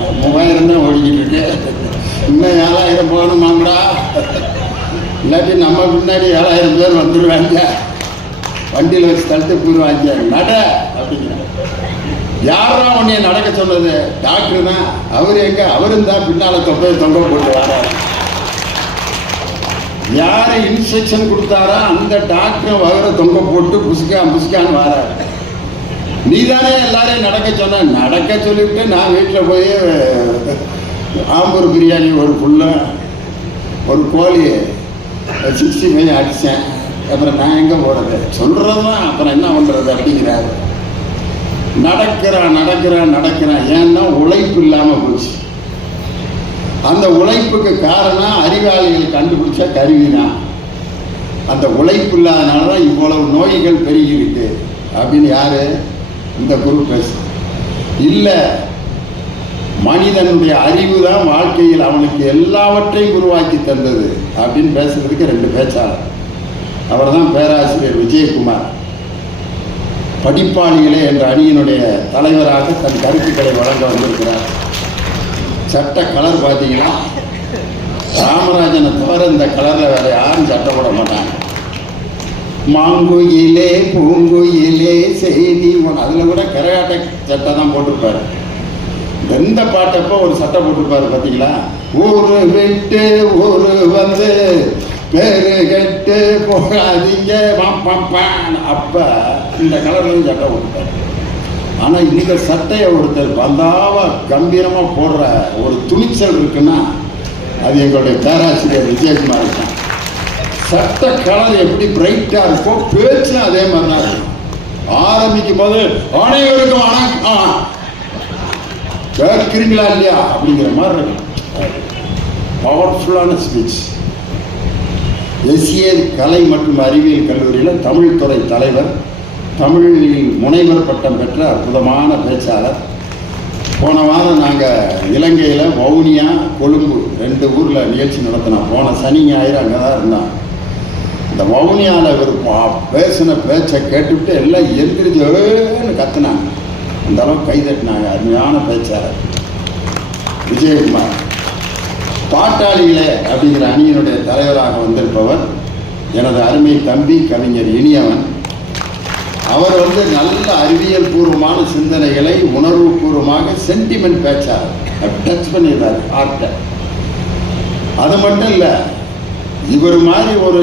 3000 தான் ஓடிக்கிட்டு இருக்கு. இன்னும் 7000 போகணுமாங்கடா, இல்லாட்டி நம்ம பின்னாடி 7000 பேர் வந்துடுவாங்க, வண்டியில் வச்சு தடுத்து போயிடுவாங்க, நட அப்படிங்கிறாங்க. யாரா உன்னைய நடக்க சொன்னது? டாக்டர் தான். அவர் எங்க? அவரும் தான் பின்னால தொங்க போட்டு வராரு. யாரை இன்ஸ்ட்ரக்ஷன் கொடுத்தாரா அந்த டாக்டர் வகர தொங்க போட்டு புசுக்கான்னு வராரு. நீ தானே எல்லாரையும் நடக்க சொன்ன. நடக்க சொல்லிவிட்டு நான் வீட்டில் போய் ஆம்பூர் பிரியாணி ஒரு புல்ல ஒரு கோழி 65 அடித்தேன். அப்புறம் நான் எங்கே போகிறது? சொல்கிறதான் அப்புறம் என்ன பண்ணுறது அப்படிங்கிறாரு. நடக்கிறான். ஏன்னா உழைப்பு இல்லாமல் போச்சு. அந்த உழைப்புக்கு காரணம் அறிவாளிகள் கண்டுபிடிச்ச கருவிதான். அந்த உழைப்பு இல்லாதனால தான் இவ்வளவு நோய்கள் பெருகி இருக்கு அப்படின்னு யாரு இந்த குரு பேச இல்லை. மனிதனுடைய அறிவு தான் வாழ்க்கையில் அவனுக்கு எல்லாவற்றையும் உருவாக்கி தந்தது அப்படின்னு பேசுறதுக்கு 2 பேச்சாளர். அவர் தான் பேராசிரியர் விஜயகுமார். படிப்பாளிகளே என்ற அணியினுடைய தலைவராக தன் கருத்துக்களை வழங்க வந்திருக்கிறார். சட்ட கலர் பார்த்தீங்கன்னா ராமராஜனை தவிர இந்த கலரில் வேற யாரும் சட்டை போட மாட்டாங்க. மாங்குயிலே பூங்குயிலே செய்தி அதில் கூட கரையாட்ட சட்டை தான் போட்டிருப்பாரு. எந்த பாட்டப்போ ஒரு சட்டை போட்டிருப்பாரு பார்த்தீங்களா? ஊரு விட்டு ஊரு வந்து பேரு கெட்டு போகாதீங்க அப்ப இந்த கலர்லையும் சட்டை போட்டுப்பாரு. ஆனால் இந்த சட்டையை ஒருத்தர் பந்தாவ கம்பீரமாக போடுற ஒரு துணிச்சல் இருக்குன்னா அது எங்களுடைய பேராசிரியர் விஜயகுமார் தான். சட்ட கலர் எப்படி பிரைட்டாக இருக்கோ பேச்சும் அதே மாதிரி தான் இருக்கும். ஆரம்பிக்கும் போது அனைவருக்கும் வணக்கம் கேட்குறீங்களா இல்லையா அப்படிங்கிற மாதிரி இருக்கும். பவர்ஃபுல்லான ஸ்பீச். எஸ்ஏ கலை மற்றும் அறிவியல் கல்லூரியில் தமிழ் துறை தலைவர், தமிழில் முனைவர் பட்டம் பெற்ற அற்புதமான பேச்சாளர். போன வாரம் நாங்கள் இலங்கையில் வவுனியா கொழும்பு 2 ஊரில் நிகழ்ச்சி நடத்தினோம். போன சனி ஞாயிறு அங்கே தான் இருந்தான். இந்த வவுனியாவில் இவர் பேசின பேச்சை கேட்டுவிட்டு எல்லாம் எந்திரிச்சுன்னு கத்துனாங்க. அந்த அளவுக்கு கைதட்டினாங்க. அருமையான பேச்சாளர் விஜயகுமார். பாட்டாளிகளே அப்படிங்கிற அணியினுடைய தலைவராக வந்திருப்பவர் எனது அருமை தம்பி கவிஞர் இனியவன். அவர் நல்ல அறிவியல் பூர்வமான சிந்தனைகளை உணர்வு பூர்வமாக சென்டிமெண்ட் பேச்சாளர். டச் பண்ணிடுறாரு ஆர்ட்டை. அது மட்டும் இல்லை, இவர் மாதிரி ஒரு